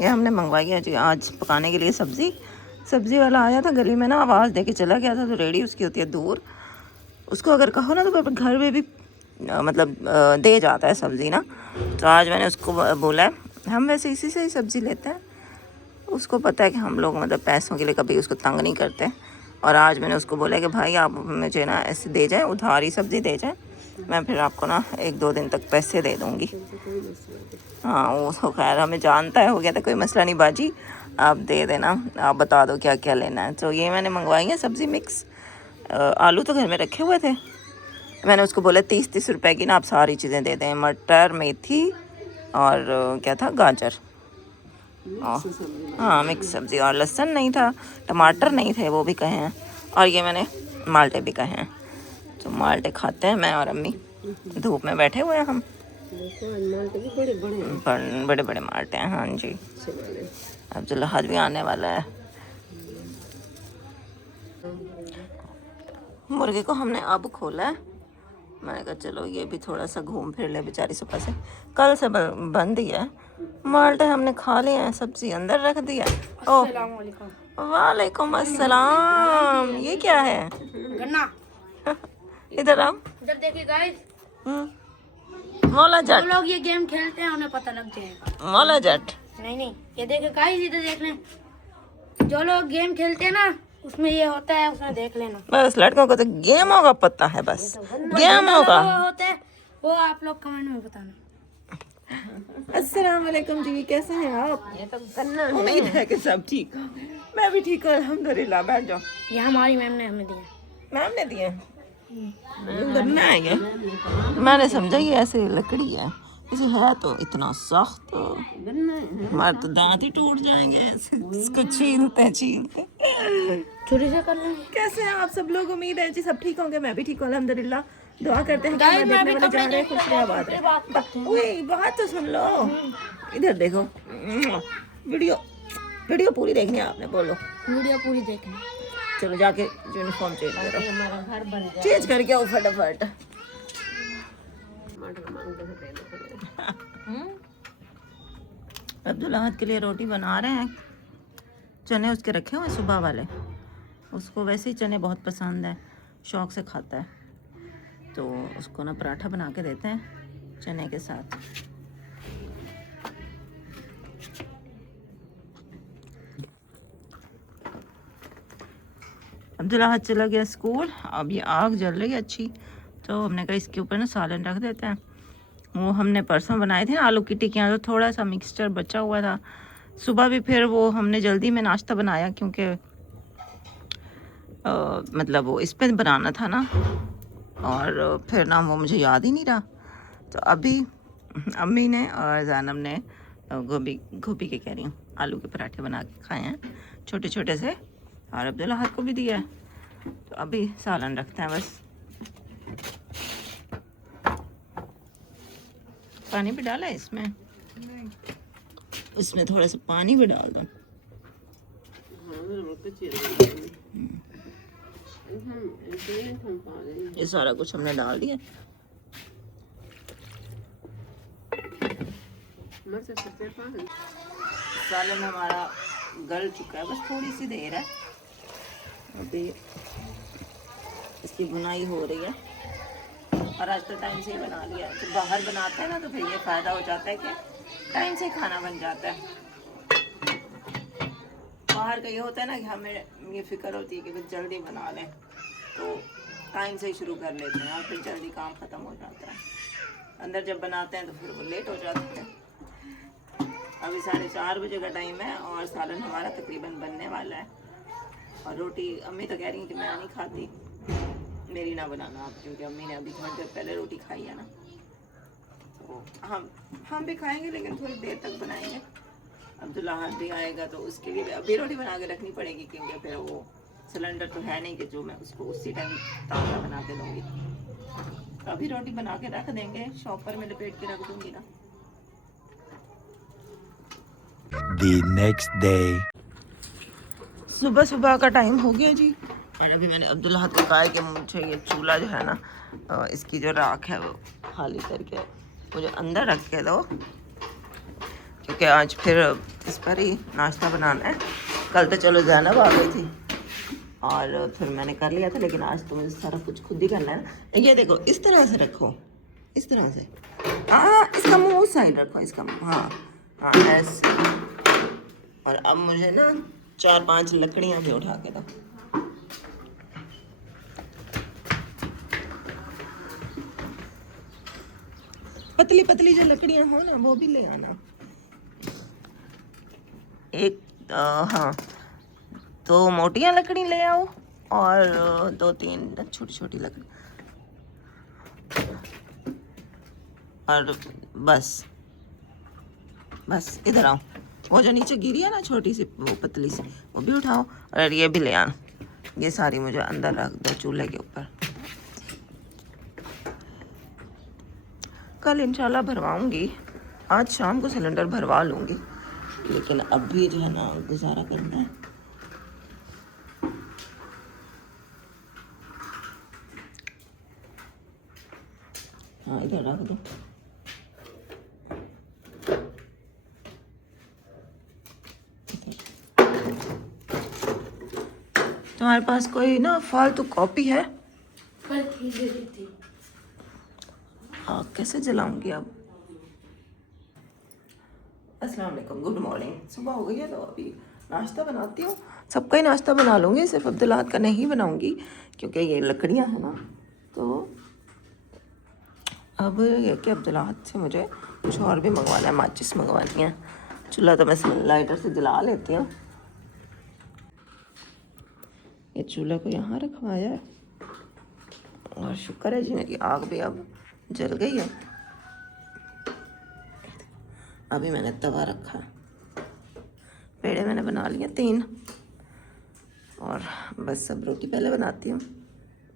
ये हमने मंगवाई है जी आज पकाने के लिए सब्ज़ी वाला आया था गली में ना, आवाज़ दे के चला गया था। तो रेडी उसकी होती है दूर, उसको अगर कहो ना तो घर में भी मतलब दे जाता है सब्ज़ी ना। तो आज मैंने उसको बोला है, हम वैसे इसी से ही सब्ज़ी लेते हैं, उसको पता है कि हम लोग मतलब पैसों के लिए कभी उसको तंग नहीं करते। और आज मैंने उसको बोला कि भाई आप मुझे ना ऐसे दे जाएँ, उधारी सब्ज़ी दे जाएँ, मैं फिर आपको ना 1-2 दिन तक पैसे दे दूँगी। हाँ वो तो खैर हमें जानता है, हो गया था कोई मसला नहीं बाजी, आप दे देना, आप बता दो क्या क्या लेना है। तो ये मैंने मंगवाई है सब्ज़ी मिक्स। आलू तो घर में रखे हुए थे, मैंने उसको बोला 30-30 रुपए की ना आप सारी चीज़ें दे दें, मटर मेथी और क्या था गाजर, हाँ मिक्स सब्ज़ी, और लहसुन नहीं था, टमाटर नहीं थे वो भी कहे हैं, और ये मैंने माल्टे भी कहे हैं। तो माल्टे खाते हैं मैं और अम्मी, धूप में बैठे हुए हैं हम। बड़े बड़े माल्टे हैं, हाँ जी। अब जुल्हज भी आने वाला है। मुर्गे को हमने अब खोला है, मैंने कहा चलो ये भी थोड़ा सा घूम फिर ले, बेचारी सुबह से कल से बंद ही है। माल्टे हमने खा लिए हैं, सब्जी अंदर रख दिया। वालेकुम अस्सलाम, ये क्या है? गन्ना। इधर आओ, इधर देखिए गाइस, मौला जट, लोग ये गेम खेलते हैं उन्हें पता लग जाएगा। मौला जट नहीं ये देखिए गाइस, इधर देख लें, जो लोग गेम खेलते हैं ना उसमें ये होता है, उसमें देख लेना। बस लड़कों को तो गेमों का पता है, बस गेमों का होता है वो आप लोग कमेंट में बताना। अस्सलाम वालेकुम जी, कैसे हैं आप? ये तो गन्ना, उम्मीद है कि सब ठीक हो। मैं भी ठीक हूँ अल्हम्दुलिल्लाह। बैठ जाओ। ये हमारी मैम ने हमें दिया। मैम ने दिए? गन्ना है ये? मैंने समझा ये ऐसे लकड़ी है, इसे है तो इतना सख्त, हमारे तो दांत ही टूट जाएंगे ऐसे इसको छीलते छीलते। छुरी से कर लेंगे। कैसे हैं आप सब लोग? उम्मीद है जी सब ठीक होंगे, मैं भी ठीक हूँ अल्हम्दुलिल्लाह। दुआ करते हैं कि हमें देखने वाले जा रहे हैं, खुशखबरी बात तो सुन लो। इधर देखो, वीडियो पूरी देखनी है आपने, बोलो वीडियो पूरी देखनी। चलो जाके यूनिफॉर्म चेंज करो, हमारा घर बन जाए, चेंज करके आओ फटाफट। अब्दुल्लाहद के लिए रोटी बना रहे हैं, चने उसके रखे हुए सुबह वाले, उसको वैसे ही चने बहुत पसंद है, शौक से खाता है, तो उसको ना पराठा बना के देते हैं चने के साथ। अब्दुल्लाहद चला गया स्कूल, अब ये आग जल रही है अच्छी, तो हमने कहा इसके ऊपर ना सालन रख देते हैं। वो हमने परसों बनाए थे ना आलू की टिक्कियाँ, तो थोड़ा सा मिक्सचर बचा हुआ था, सुबह भी फिर वो हमने जल्दी में नाश्ता बनाया क्योंकि मतलब वो इस पर बनाना था ना, और फिर ना वो मुझे याद ही नहीं रहा। तो अभी अम्मी ने और जानब ने गोभी के कह रही हूँ आलू के पराठे बना के खाए हैं छोटे छोटे से, और अब्दुल्लाहद को भी दिया है। तो अभी सालन रखते हैं बस। पानी भी डाला है इसमें, इसमें थोड़ा सा पानी भी डाल दो। ये सारा कुछ हमने डाल दिया। सालन हमारा गल चुका है, बस थोड़ी सी देर है, अभी इसकी बुनाई हो रही है। और आज तो टाइम से ही बना लिया, जब बाहर बनाते हैं ना तो फिर ये फ़ायदा हो जाता है कि टाइम से खाना बन जाता है। बाहर का ये होता है ना कि हमें ये फिक्र होती है कि बस जल्दी बना लें, तो टाइम से ही शुरू कर लेते हैं और फिर जल्दी काम ख़त्म हो जाता है। अंदर जब बनाते हैं तो फिर वो लेट हो जाता है। अभी 4:30 बजे का टाइम है और सालन हमारा तकरीबन बनने वाला है। और रोटी अम्मी तो कह रही हैं कि मैं नहीं खाती, मेरी ना बनाना आप, क्योंकि अम्मी ने अभी थोड़ी देर पहले रोटी खाई है ना, तो हम भी खाएंगे लेकिन थोड़ी देर तक बनाएंगे। अब्दुल्लाहद भी आएगा तो उसके लिए अभी रोटी बना के रखनी पड़ेगी, क्योंकि फिर वो सिलेंडर तो है नहीं कि जो मैं उसको उसी टाइम ताज़ा बना के दूँगी। तो अभी रोटी बना के रख देंगे, शॉपर में लपेट के रख दूँगी ना। The next day. सुबह सुबह का टाइम हो गया जी, और अभी मैंने अब्दुल्लाहद को कहा है कि मुझे ये चूल्हा जो है ना, इसकी जो राख है वो खाली करके मुझे अंदर रख के दो, क्योंकि आज फिर इस पर ही नाश्ता बनाना है। कल तो चलो ज़ैनब आ गई थी और फिर मैंने कर लिया था, लेकिन आज तो मुझे सारा कुछ खुद ही करना है ना। ये देखो इस तरह से रखो, इस तरह से। हाँ इसका मुंह उस साइड रखो, इसका मुंह, हाँ हाँ ऐसे। और अब मुझे ना 4-5 लकड़ियाँ भी उठा के दो। पतली पतली जो लकड़ियाँ हो ना वो भी ले आना। एक हाँ 2 मोटियाँ लकड़ी ले आओ और 2-3 छोटी छोटी लकड़ी, और बस बस इधर आओ। वो जो नीचे गिरी है ना छोटी सी, वो पतली सी, वो भी उठाओ और ये भी ले आना। ये सारी मुझे अंदर रख दो चूल्हे के ऊपर। कल इंशाल्लाह भरवाऊंगी, आज शाम को सिलेंडर भरवा लूँगी, लेकिन अभी जो है ना गुजारा करना है। हाँ इधर रख दो। तुम्हारे पास कोई ना फालतू कॉपी है? हाँ कैसे जलाऊंगी अब? अस्सलाम वालेकुम, गुड मॉर्निंग। सुबह हो गई है तो अभी नाश्ता बनाती हूँ। सबका ही नाश्ता बना लूँगी, सिर्फ अब्दुल्लाहद का नहीं बनाऊँगी क्योंकि ये लकड़ियाँ हैं ना। तो अब ये कि अब्दुल्लाहद से मुझे कुछ और भी मंगवाना है, माचिस मंगवानी है। चूल्हा तो मैं लाइटर से जला लेती हूँ। ये चूल्हा को यहाँ रखवाया है और शुक्र है जी मेरी आग भी अब जल गई है। अभी मैंने तवा रखा, पेड़े मैंने बना लिए 3 और बस अब रोटी पहले बनाती हूँ,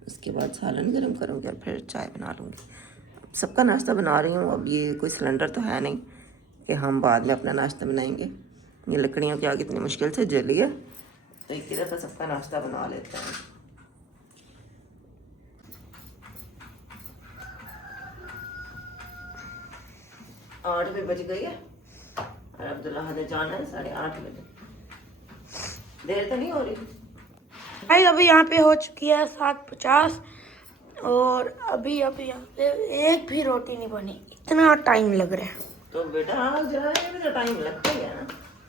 उसके बाद सालन गरम करूँगी और फिर चाय बना लूँगी। सबका नाश्ता बना रही हूँ। अब ये कोई सिलेंडर तो है नहीं कि हम बाद में अपना नाश्ता बनाएंगे। ये लकड़ियों की आग इतनी मुश्किल से जली है तो एक ही दफ़ा सबका नाश्ता बना लेते हैं। 8 भी बज गई है और अब्दुल्लाहद ने जाना है 8:30 बजे। देर तो नहीं हो रही भाई? अभी यहाँ पे हो चुकी है 7:50 और अभी यहाँ पे एक भी रोटी नहीं बनी। इतना टाइम लग रहा है। तो बेटा आग जलाने में तो टाइम लगता ही है ना।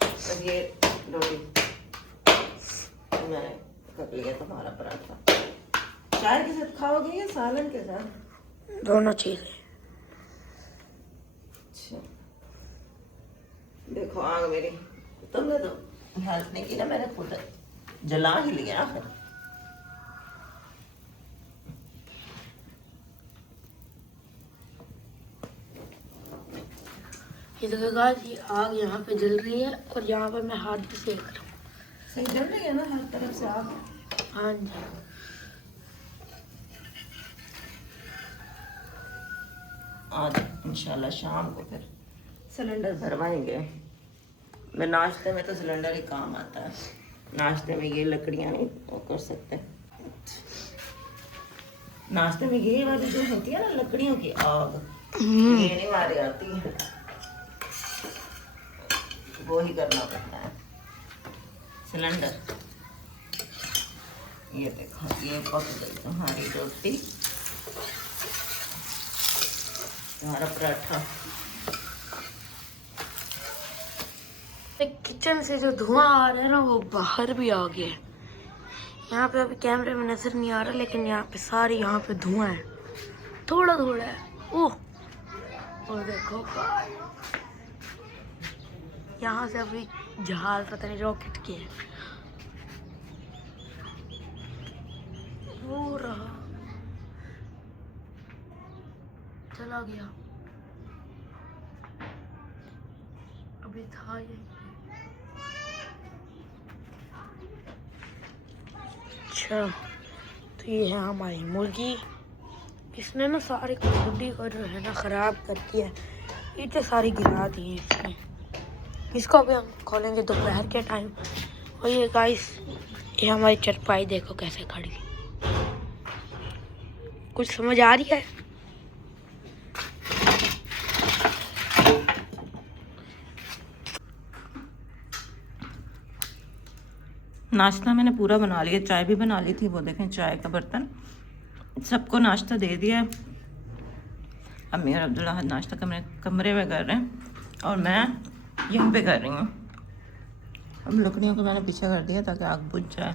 अब ये रोटी मैंने कर लिया तुम्हारा पराठा। चाय के साथ खाओगे या सालन के साथ? दोनों चीजें। अच्छा देखो आग मेरी, तुमने तो हेल्प नहीं की ना, मैंने खुद जला ही लिया आखिर। ये देखो गाइस, ये आग यहाँ पे जल रही है और यहाँ पे मैं हाथ भी सेक रहा हूँ। सही जल रही है ना हर तरफ से आग? हाँ जी। आज इंशाल्लाह शाम को फिर सिलेंडर भरवाएंगे। मैं नाश्ते में तो सिलेंडर ही काम आता है, नाश्ते में ये लकड़ियाँ नहीं वो कर सकते। नाश्ते में ये वाली जो होती है ना लकड़ियों की आग, ये नहीं मारी आती है, वो ही करना पड़ता है। सिलेंडर ये देखो, ये पक गई तुम्हारी रोटी, तुम्हारा पराठा। किचन से जो धुआं आ रहा है ना वो बाहर भी आ गया है। यहाँ पे अभी कैमरे में नजर नहीं आ रहा, लेकिन यहाँ पे सारी यहाँ पे धुआं है, थोड़ा थोड़ा है। ओह और देखो यहाँ से अभी जहाज पता नहीं रॉकेट के है वो रहा, चला गया। अभी था ये। अच्छा तो ये है हमारी मुर्गी। इसने ना सारी गुड्डी को जो है ना ख़राब कर दिया है, ईंटें सारी गिरा दी हैं इसने। इसको भी हम खोलेंगे दोपहर के टाइम। और ये गाइस, ये हमारी चरपाई देखो कैसे खड़ी, कुछ समझ आ रही है? नाश्ता मैंने पूरा बना लिया, चाय भी बना ली थी, वो देखें चाय का बर्तन, सबको नाश्ता दे दिया है। अम्मी और अब्दुल्ला नाश्ता कमरे में कर रहे हैं और मैं यहीं पे कर रही हूँ। अब लकड़ियों को मैंने पीछे कर दिया ताकि आग बुझ जाए।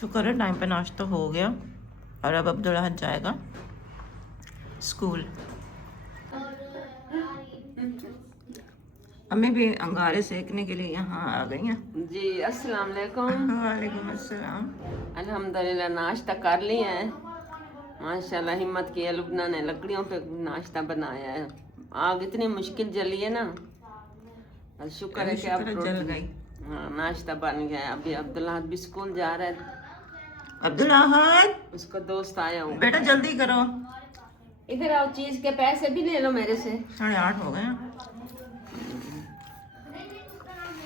शुक्र है टाइम पे नाश्ता हो गया और अब अब्दुल्ला जाएगा स्कूल। अम्मी भी अंगारे सेकने के लिए यहाँ आ गई हैं। जी अस्सलाम वालेकुम। वालेकुम अस्सलाम। अल्हम्दुलिल्लाह नाश्ता कर लिया है माशाल्लाह, हिम्मत की है लुबना ने, लकड़ियों पे नाश्ता बनाया है। आग इतनी मुश्किल जली है ना, बस शुक्र है कि अब जल गई। हाँ नाश्ता बन गया है। अभी अब्दुल्ला भी स्कूल जा रहा है, अब्दुल्ला उसका दोस्त आया हूँ। बेटा जल्दी करो, इधर आओ, चीज के पैसे भी ले लो मेरे से। 8:30 हो गए।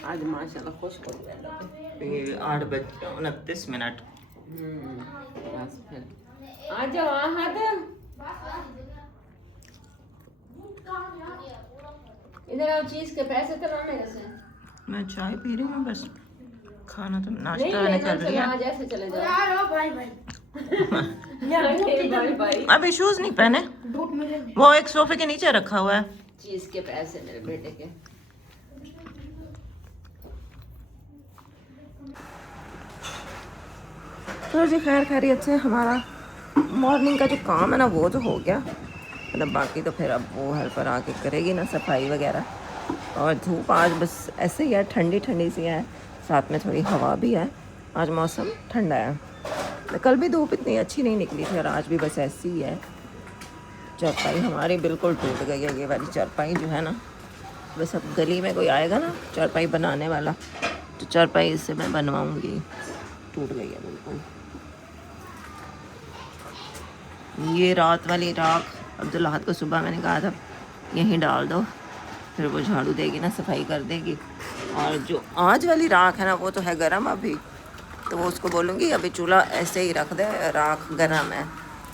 आज माशाल्लाह खुश हो गया। ये 8:29। बस फिर आ जाओ आहद, इधर आओ, चीज के पैसे तो लो मेरे से। मैं चाय पी रही हूँ, बस खाना तो नहीं नाश्ता लेना, कर चलो लिया। आज ऐसे चले जाओ। Bye bye. अभी शूज नहीं पहने, वो एक सोफे के नीचे रखा हुआ है। चीज के पैसे मेरे बेटे के। तो जी खैर खैरियत से हमारा मॉर्निंग का जो काम है ना वो तो हो गया, मतलब बाकी तो फिर अब वो हेल्पर आके करेगी ना सफाई वगैरह। और धूप आज बस ऐसे ही है, ठंडी ठंडी सी है, साथ में थोड़ी हवा भी है। आज मौसम ठंडा है, कल भी धूप इतनी अच्छी नहीं निकली थी और आज भी बस ऐसी ही है। चारपाई हमारी बिल्कुल टूट गई है, ये वाली चारपाई जो है ना, बस अब गली में कोई आएगा ना चारपाई बनाने वाला तो चारपाई इससे मैं बनवाऊँगी। टूट गई है बिल्कुल। ये रात वाली राख अब्दुल्ला को सुबह मैंने कहा था यहीं डाल दो, फिर वो झाड़ू देगी ना, सफाई कर देगी। और जो आज वाली राख है ना वो तो है गरम अभी, तो वो उसको बोलूँगी अभी चूल्हा ऐसे ही रख दे, राख गरम है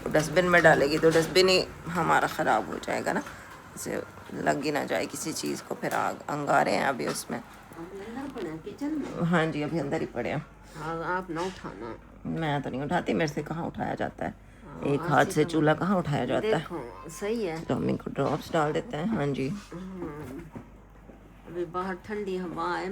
तो डस्टबिन में डालेगी तो डस्टबिन ही हमारा ख़राब हो जाएगा ना, इसे लग ही ना जाए किसी चीज़ को। फिर आग अंगारे हैं अभी उसमें। किचन में हाँ जी अभी अंदर ही पड़े हैं। आप ना उठाना। मैं तो नहीं उठाती, मेरे से कहाँ उठाया जाता है, एक हाथ से चूल्हा कहाँ उठाया जाता है। देखो सही है। तो अम्मी को ड्रॉप्स डाल देते हैं। हाँ जी अभी बाहर ठंडी हवा है,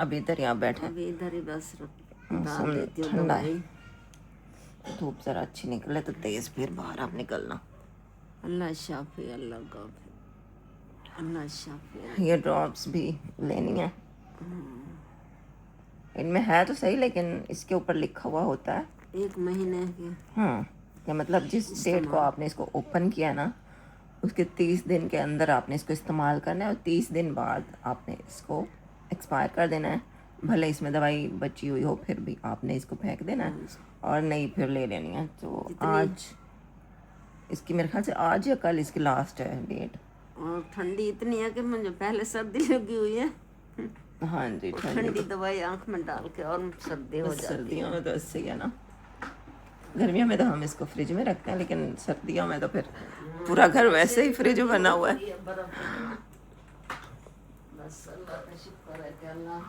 अभी इधर यहाँ बैठे, अभी इधर ही बस डाल मौसम देती हूँ ठंडा दवाई। है, धूप जरा अच्छी निकले तो तेज फिर बाहर आप निकलना। अल्लाह शाफी, अल्लाह गाफी, अल्लाह शाफी। ये ड्रॉप्स भी लेनी है, इनमें है तो सही लेकिन इसके ऊपर लिखा हुआ होता है 1 महीने के। हाँ, क्या मतलब जिस डेट को आपने इसको ओपन किया ना उसके 30 दिन के अंदर आपने इसको इस्तेमाल करना है और 30 दिन बाद आपने इसको एक्सपायर कर देना है। भले इसमें दवाई बची हुई हो फिर भी आपने इसको फेंक देना है और नई फिर ले लेनी है। तो आज इसकी मेरे ख्याल से आज या कल इसकी लास्ट है डेट। और ठंडी इतनी है कि मुझे पहले सर्दी लगी हुई है। हाँ जी ठंडी दवाई आँख में डाल के और सर्दी हो जाती है। सर्दियों में तो इससे ही है ना, गर्मियों में तो हम इसको फ्रिज में रखते हैं लेकिन सर्दियों में तो फिर पूरा घर वैसे ही फ्रिज बना हुआ है। बस अल्लाह का शुक्र है कि अल्लाह।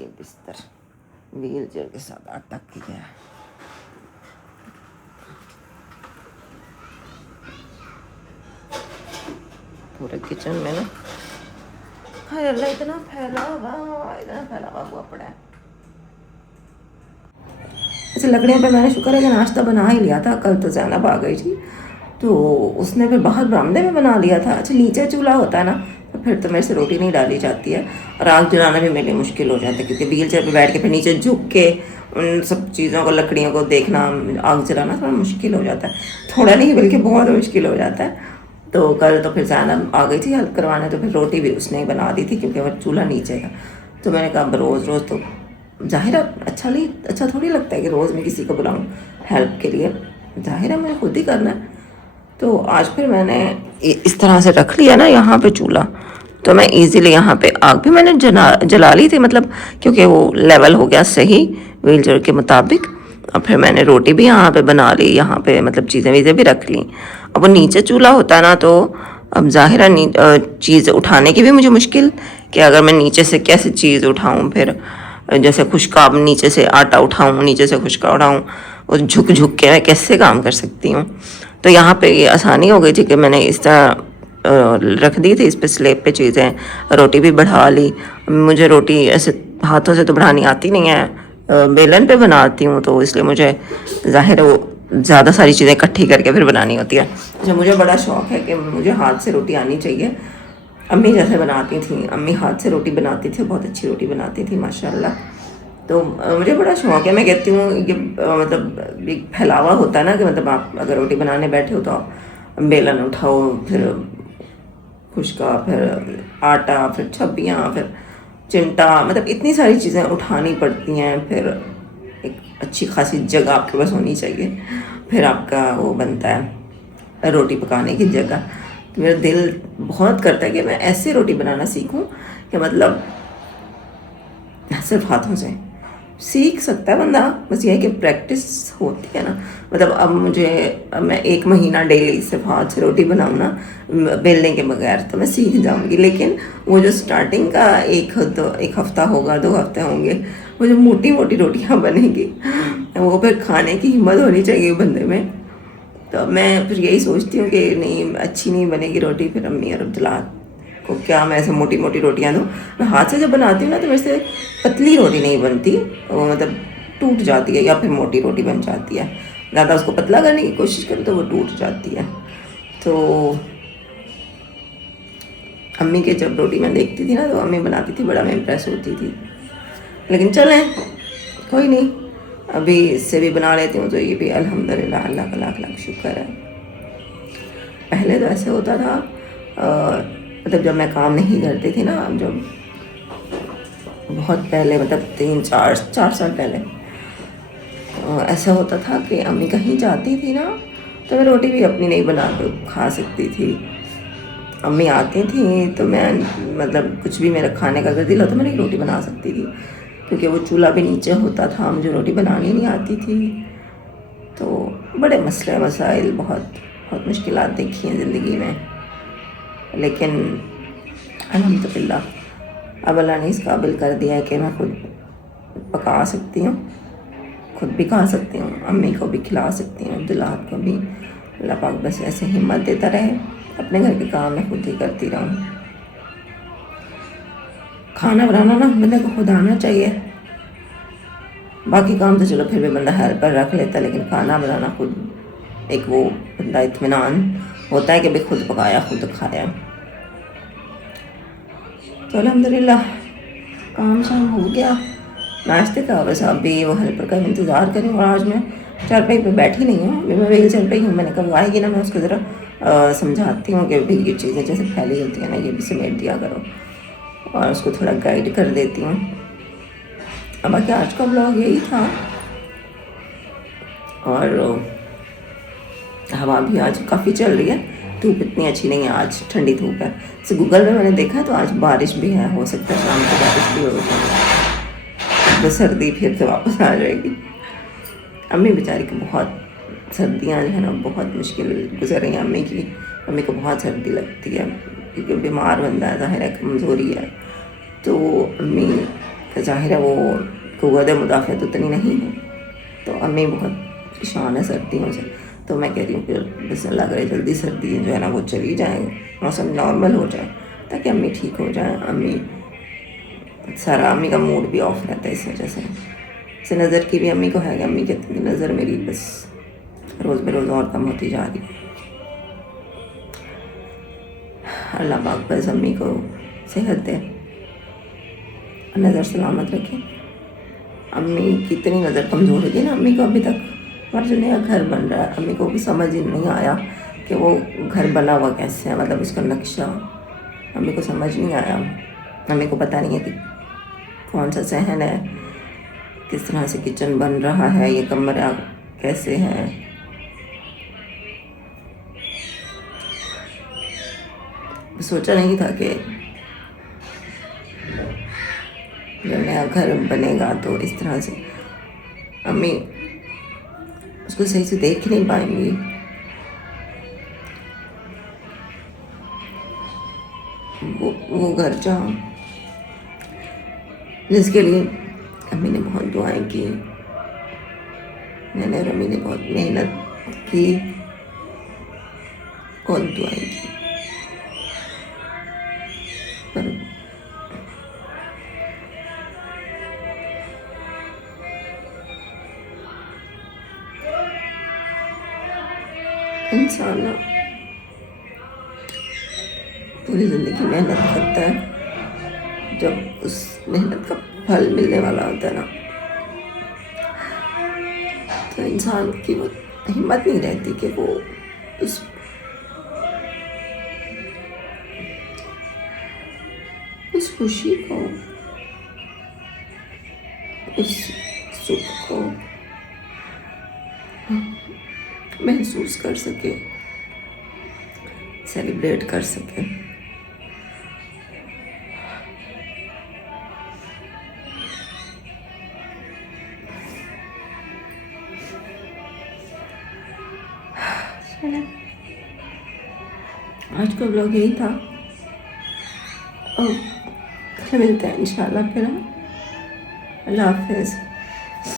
ये बिस्तर व्हील चेयर के साथ अटक गया है। पूरे किचन में ना हाय अल्लाह इतना फैला हुआ पड़ा है। ऐसे लकड़ियों पे मैंने शुक्र है कि नाश्ता बना ही लिया था। कल तो ज़ैनब आ गई थी तो उसने फिर बाहर बरामदे में बना लिया था। अच्छा नीचे चूल्हा होता है ना तो फिर तो मेरे से रोटी नहीं डाली जाती है और आग जलाना भी मेरे लिए मुश्किल हो जाता है क्योंकि व्हील चेयर पर बैठ के फिर नीचे झुक के उन सब चीज़ों को लकड़ियों को देखना, आग जलाना थोड़ा मुश्किल हो जाता है। थोड़ा नहीं बल्कि बहुत मुश्किल हो जाता है। तो कल तो फिर ज़ैनब आ गई थी हेल्प करवाने तो फिर रोटी भी उसने ही बना दी थी क्योंकि वो चूल्हा नीचे था। तो मैंने कहा रोज़ रोज़ तो ज़ाहिर अच्छा थोड़ी लगता है कि रोज़ मैं किसी को बुलाऊँ हेल्प के लिए, ज़ाहिर है मुझे खुद ही करना है। तो आज फिर मैंने इस तरह से रख लिया ना यहाँ पे चूल्हा, तो मैं इजीली यहाँ पे आग भी मैंने जला ली थी, मतलब क्योंकि वो लेवल हो गया सही व्हील चेयर के मुताबिक। और फिर मैंने रोटी भी यहाँ पे बना ली, यहाँ पे मतलब चीज़ें वीज़ें भी रख ली। अब वो नीचे चूल्हा होता ना तो अब ज़ाहिरा चीज़ उठाने की भी मुझे मुश्किल कि अगर मैं नीचे से कैसे चीज़ उठाऊँ, फिर जैसे खुशका नीचे से आटा उठाऊँ, नीचे से खुशका उठाऊँ, और झुक झुक के मैं कैसे काम कर सकती हूँ। तो यहाँ पे ये आसानी हो गई थी कि मैंने इस तरह रख दी थी इस पे स्लेब पे चीज़ें, रोटी भी बढ़ा ली। मुझे रोटी ऐसे हाथों से तो बढ़ानी आती नहीं है, बेलन पे बनाती हूँ, तो इसलिए मुझे ज़ाहिर है वो ज़्यादा सारी चीज़ें इकट्ठी करके फिर बनानी होती है। जो मुझे बड़ा शौक़ है कि मुझे हाथ से रोटी आनी चाहिए। अम्मी जैसे बनाती थी, अम्मी हाथ से रोटी बनाती थी, बहुत अच्छी रोटी बनाती थी माशाल्लाह। तो मुझे बड़ा शौक़ है। मैं कहती हूँ ये मतलब एक फैलावा होता है ना कि मतलब आप अगर रोटी बनाने बैठे हो तो आप बेलन उठाओ, फिर खुशका, फिर आटा, फिर छब्बियाँ, फिर चिमटा, मतलब इतनी सारी चीज़ें उठानी पड़ती हैं। फिर एक अच्छी खासी जगह आपके पास होनी चाहिए, फिर आपका वो बनता है रोटी पकाने की जगह। तो मेरा दिल बहुत करता है कि मैं ऐसे रोटी बनाना सीखूं कि मतलब सिर्फ हाथों से सीख सकता है बंदा, बस ये है कि प्रैक्टिस होती है ना। मतलब अब मैं 1 महीना डेली सिर्फ हाथ से रोटी बनाऊँ ना बेलने के बगैर, तो मैं सीख जाऊँगी। लेकिन वो जो स्टार्टिंग का एक हफ़्ता होगा, 2 हफ्ते होंगे, वो जो मोटी मोटी रोटियाँ बनेंगी वो फिर खाने की हिम्मत होनी चाहिए बंदे में। तो मैं फिर यही सोचती हूँ कि नहीं अच्छी नहीं बनेगी रोटी, फिर अम्मी और अब्दुल्ला को क्या मैं ऐसे मोटी मोटी रोटियाँ दूँ। मैं हाथ से जब बनाती हूँ ना तो मेरे से पतली रोटी नहीं बनती, वो मतलब टूट जाती है, या फिर मोटी रोटी बन जाती है। ज़्यादा उसको पतला करने की कोशिश करूँ तो वो टूट जाती है। तो अम्मी के जब रोटी मैं देखती थी ना तो अम्मी बनाती थी, बड़ा मैं इम्प्रेस होती थी। लेकिन चलें कोई नहीं, अभी इससे भी बना लेती हूँ तो ये भी अल्हम्दुलिल्लाह, अल्लाह का लाख लाख शुक्र है। पहले तो ऐसे होता था मतलब जब मैं काम नहीं करती थी ना, जब बहुत पहले मतलब 3-4 साल पहले ऐसा होता था कि अम्मी कहीं जाती थी ना तो मैं रोटी भी अपनी नहीं बना के खा सकती थी। अम्मी आती थी तो मैं मतलब कुछ भी मेरा खाने का अगर दिल हो तो मैं नहीं रोटी बना सकती थी, क्योंकि वो चूल्हा भी नीचे होता था, मुझे रोटी बनानी नहीं आती थी। तो बड़े मसले मसाइल, बहुत मुश्किलात देखी हैं ज़िंदगी में। लेकिन अल्हम्दुलिल्लाह अब अल्लाह ने इस काबिल कर दिया है कि मैं खुद पका सकती हूँ, खुद भी खा सकती हूँ, अम्मी को भी खिला सकती हूँ, अब्दुल्ला को भी। अल्लाह पाक बस ऐसे हिम्मत देता रहे, अपने घर के काम मैं खुद ही करती रहूँ। खाना बनाना ना बंदे को खुद आना चाहिए, बाकी काम तो चलो फिर भी बंदा हेल्पर रख लेता, लेकिन खाना बनाना खुद एक वो बंदा इत्मीनान होता है कि भाई खुद पकाया खुद खाया। तो अल्हम्दुलिल्लाह काम शाम हो गया नाश्ते का, बस अभी वो हेल्पर का इंतज़ार करें। और आज मैं चारपाई पे बैठी नहीं हूँ, मैं वेल चल रही हूँ। मैंने कहा आएगी ना मैं उसको ज़रा समझाती हूँ कि भाई ये चीज़ें जैसे फैली होती हैं ना ये भी समेट दिया करो, और उसको थोड़ा गाइड कर देती हूँ। अब बाकी आज का ब्लॉग यही था। और हवा भी आज काफ़ी चल रही है, धूप इतनी अच्छी नहीं है आज, ठंडी धूप है। जैसे गूगल में मैंने देखा है तो आज बारिश भी है, हो सकता है शाम को बारिश भी हो, तो सर्दी फिर से वापस आ जाएगी। अम्मी बेचारी को बहुत सर्दियाँ जो है ना बहुत मुश्किल गुजर रही हैं अम्मी की। अम्मी को बहुत सर्दी लगती है क्योंकि बीमार बंदा है, ज़ाहिर है कमज़ोरी है। तो अम्मी का ज़ाहिर है वो क़ुव्वत मुदाफ़अत उतनी नहीं है, तो अम्मी बहुत परेशान है सर्दियों से। तो मैं कह रही हूँ फिर बस अल्लाह करे जल्दी सर्दी जो है ना वो चली जाए, मौसम नॉर्मल हो जाए ताकि अम्मी ठीक हो जाए। अम्मी का मूड भी ऑफ रहता है इस वजह से नज़र की भी अम्मी को है कि अम्मी कहती है नज़र मेरी बस रोज़ बरोज़ और कम होती जा रही। अल्लाह पाक बस अम्मी को सेहत दे, नज़र सलामत रखे। अम्मी की इतनी नज़र कमज़ोर होगी ना, अम्मी को अभी तक हमारा जो नया घर बन रहा है अम्मी को भी समझ ही नहीं आया कि वो घर बना हुआ कैसे है, मतलब उसका नक्शा अम्मी को समझ नहीं आया। अम्मी को पता नहीं है कि कौन सा सहन है, किस तरह से किचन बन रहा है, ये कमरा कैसे है। सोचा नहीं था कि जब नया घर बनेगा तो इस तरह से। अम्मी उसको सही से देख ही नहीं पाएंगी। वो घर जहाँ जिसके लिए अम्मी ने बहुत दुआएं की, मैंने और अम्मी ने बहुत मेहनत की, बहुत दुआएं की, पर इंसान ना पूरी ज़िंदगी मेहनत करता है, जब उस मेहनत का फल मिलने वाला होता है ना, तो इंसान की वो हिम्मत नहीं रहती कि वो उस खुशी को, उस सुख को महसूस कर सके, सेलिब्रेट कर सके। आज का ब्लॉग यही था और कल मिलते हैं इंशाल्लाह फिर। अल्लाह हाफिज़।